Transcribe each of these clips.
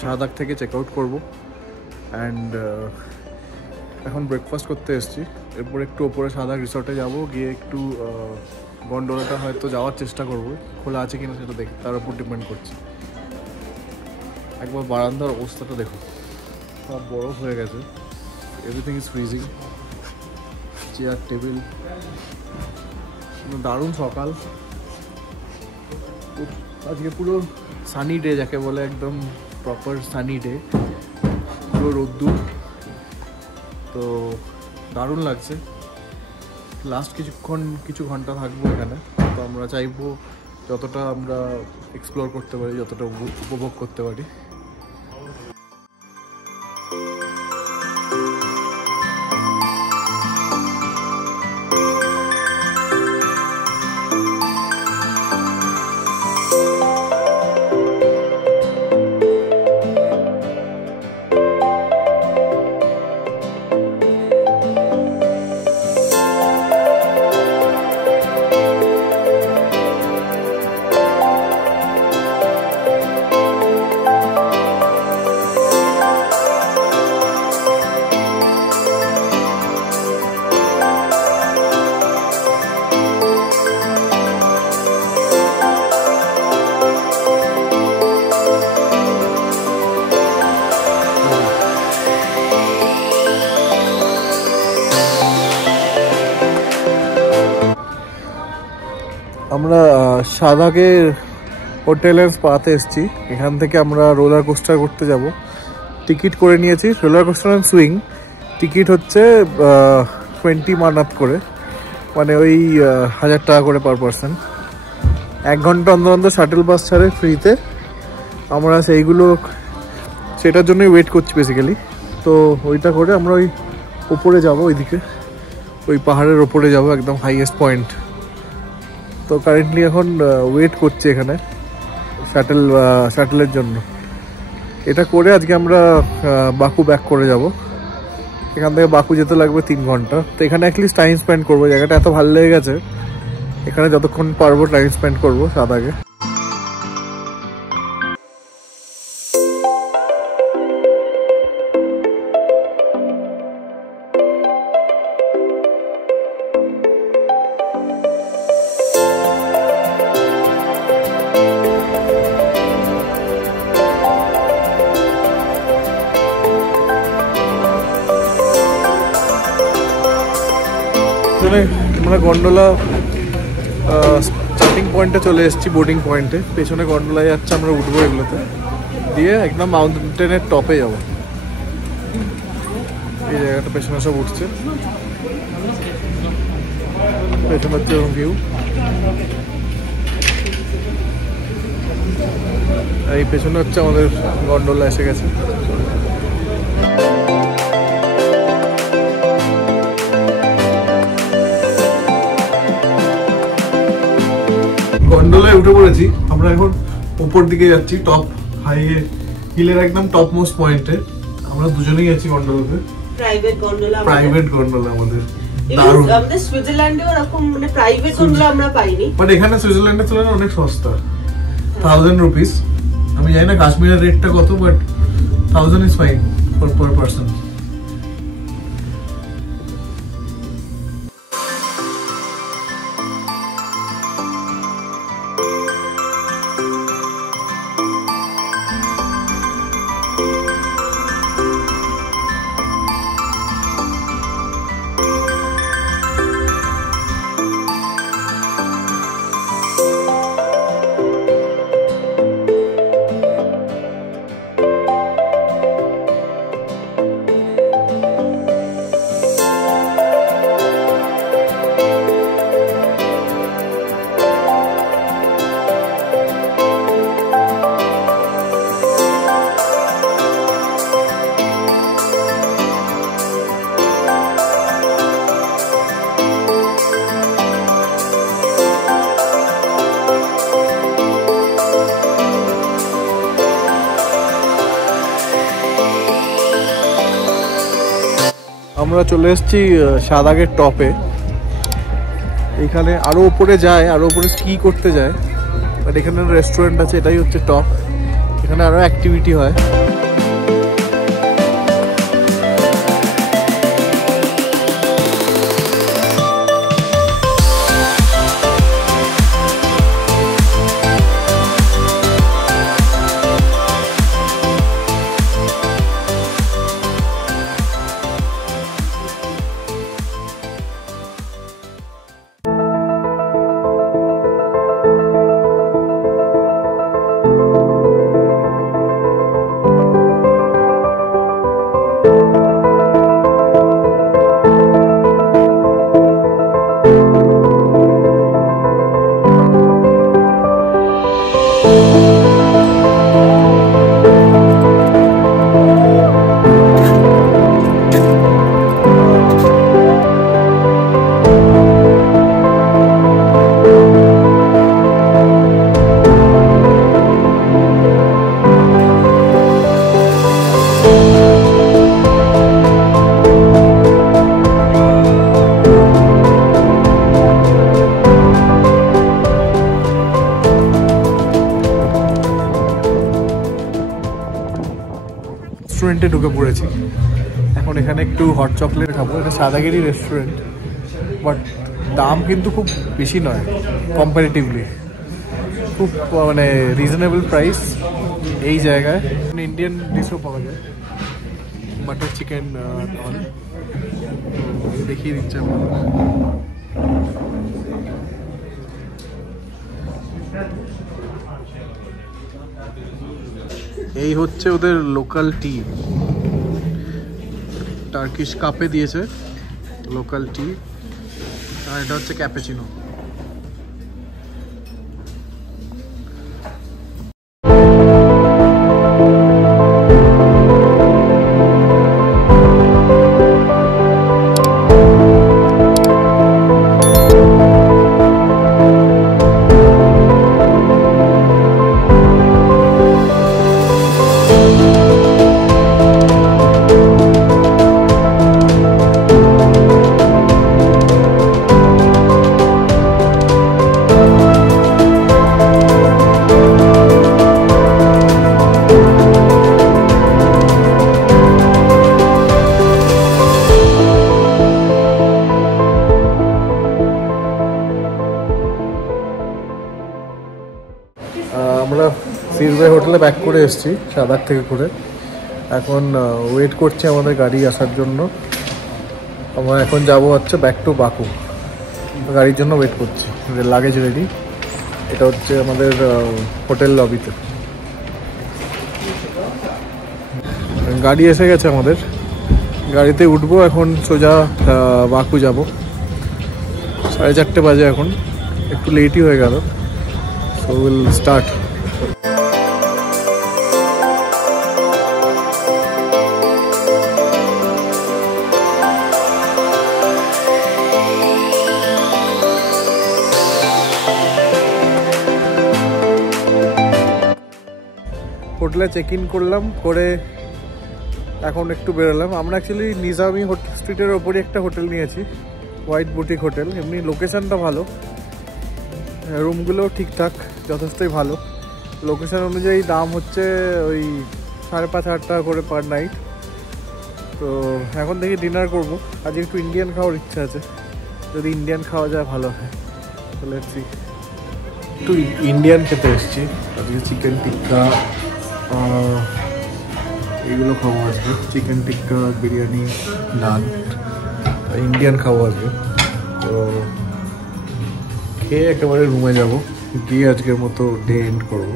শাহদাগ থেকে check out করবো and এখন ব্রেকফাস্ট করতে এসেছি। এরপর একটু ওপরে শাহদাগ রিসর্টে যাব, গিয়ে একটু গন্ডোলাটা হয়তো যাওয়ার চেষ্টা করব, খোলা আছে কিনা সেটা দেখে তার উপর ডিপেন্ড করছে। একবার বারান্দার অবস্থাটা দেখো, সব বরফ হয়ে গেছে, everything is freezing. Chair table, দারুণ সকাল আজকে, পুরো সানি ডে যাকে বলে, একদম প্রপার সানি ডে, পুরো রোদ্দুর, তো দারুণ লাগছে। লাস্ট কিছু ঘন্টা থাকবো এখানে, তো আমরা চাইবো যতটা আমরা এক্সপ্লোর করতে পারি, যতটা উপভোগ করতে পারি। আমরা শাহদাগের হোটেলের পাতে এসেছি, এখান থেকে আমরা রোলার কোস্টার করতে যাব। টিকিট করে নিয়েছি, roller coaster and swing ticket হচ্ছে 20 মানাত করে, মানে ওই 1000 টাকা করে পার পারসন। 1 ঘন্টা অন্তর অন্তর শাটেল বাস ছাড়ে ফ্রিতে, আমরা সেটার জন্যই ওয়েট করছি বেসিক্যালি। তো ওইটা করে আমরা ওই উপরে যাব, ওইদিকে ওই পাহাড়ের ওপরে যাব, একদম হাইয়েস্ট পয়েন্ট। তো কারেন্টলি এখন ওয়েট করছি এখানে শাটেলের জন্য। এটা করে আজকে আমরা বাকু ব্যাক করে যাব। এখান থেকে বাকু যেতে লাগবে 3 ঘন্টা। তো এখানে অ্যাটলিস্ট টাইম স্পেন্ড করবো, জায়গাটা এত ভালো লেগে গেছে, এখানে যতক্ষণ পারবো টাইম স্পেন্ড করবো শাহদাগে। আমরা গন্ডোলা স্টার্টিং পয়েন্টে চলে এসেছি, বোর্ডিং পয়েন্টে। পেছনে গন্ডোলায় যাচ্ছে, আমরা উঠবো এগুলোতে, দিয়ে একদম মাউন্টেনের টপে যাব। এই জায়গাটা পেছনে সব উঠছে, পেছনে হচ্ছে ভিউ। এই পেছনে হচ্ছে আমাদের গন্ডোলা এসে গেছে। গন্ডোলায় উঠে পড়েছি, আমরা এখন উপর দিকে যাচ্ছি, টপ হিলের একদম টপ মোস্ট পয়েন্টে। আমরা দুজনেই যাচ্ছি গন্ডোলাতে, প্রাইভেট গন্ডোলা আমাদের। দারুণ, আমাদের সুইজারল্যান্ডে ওরকম মানে প্রাইভেট গন্ডোলা আমরা পাইনি, বাট এখানে সুইজারল্যান্ডের তুলনায় অনেক সস্তা, 1000 রুপিস। আমি জানি না কাশ্মীরের রেটটা কত, but 1000 is fine per person. আমরা চলে এসেছি শাহদাগের টপে। এখানে আরো উপরে যায়, আরো উপরে স্কি করতে যায়, বাট এখানে রেস্টুরেন্ট আছে, এটাই হচ্ছে টপ। এখানে আরো অ্যাক্টিভিটি হয়। ঢুকে পড়েছি। এখন এখানে একটু হট চকলেট খাবো। এটা সাদাগিরি রেস্টুরেন্ট, বাট দাম কিন্তু খুব বেশি নয় কম্পারেটিভলি, খুব মানে রিজনেবল প্রাইস এই জায়গায়। ইন্ডিয়ান ডিশও পাওয়া যায়, বাটার চিকেন অল। দেখিয়ে দিচ্ছে আমার। এই হচ্ছে ওদের লোকাল টি, টার্কিশ কাপে দিয়েছে লোকাল টি, আর এটা হচ্ছে ক্যাপুচিনো। আমরা সিরভাই হোটেলে ব্যাক করে এসেছি সাদার থেকে করে। এখন ওয়েট করছি আমাদের গাড়ি আসার জন্য। আমরা এখন যাব হচ্ছে ব্যাক টু বাকু, গাড়ির জন্য ওয়েট করছি। লাগেজ রেডি, এটা হচ্ছে আমাদের হোটেল লবিতে। গাড়ি এসে গেছে আমাদের, গাড়িতে উঠবো এখন, সোজা বাকু যাব। 4:30 বাজে এখন, একটু লেটই হয়ে গেল। So we'll start. হোটেলে চেক ইন করলাম, করে এখন একটু বেরোলাম। আমরা অ্যাকচুয়ালি নিজামি স্ট্রিটের ওপরই একটা হোটেল নিয়েছি, হোয়াইট বুটিক হোটেল। এমনি লোকেশনটা ভালো, রুমগুলো ঠিকঠাক, যথেষ্টই ভালো। লোকেশন অনুযায়ী দাম হচ্ছে ওই 5,500 টাকা করে পার নাইট। তো এখন দেখি ডিনার করবো। আজ একটু ইন্ডিয়ান খাওয়ার ইচ্ছা আছে, যদি ইন্ডিয়ান খাওয়া যায় ভালো হয়। তাহলে একটু ইন্ডিয়ান খেতে এসেছি আজকে। চিকেন টিক্কা এগুলো খাবো আজকে। চিকেন টিক্কা, বিরিয়ানি, নান, ইন্ডিয়ান খাবো আজকে। তো খেয়ে একেবারে রুমে যাব, গিয়ে আজকের মতো ডে এন্ড করবো।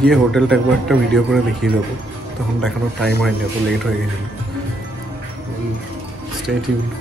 গিয়ে হোটেলটা একবার একটা ভিডিও করে দেখিয়ে দেবো, তখন দেখানোর টাইম হয়নি, এত লেট হয়ে গেছিলো। Stay tuned.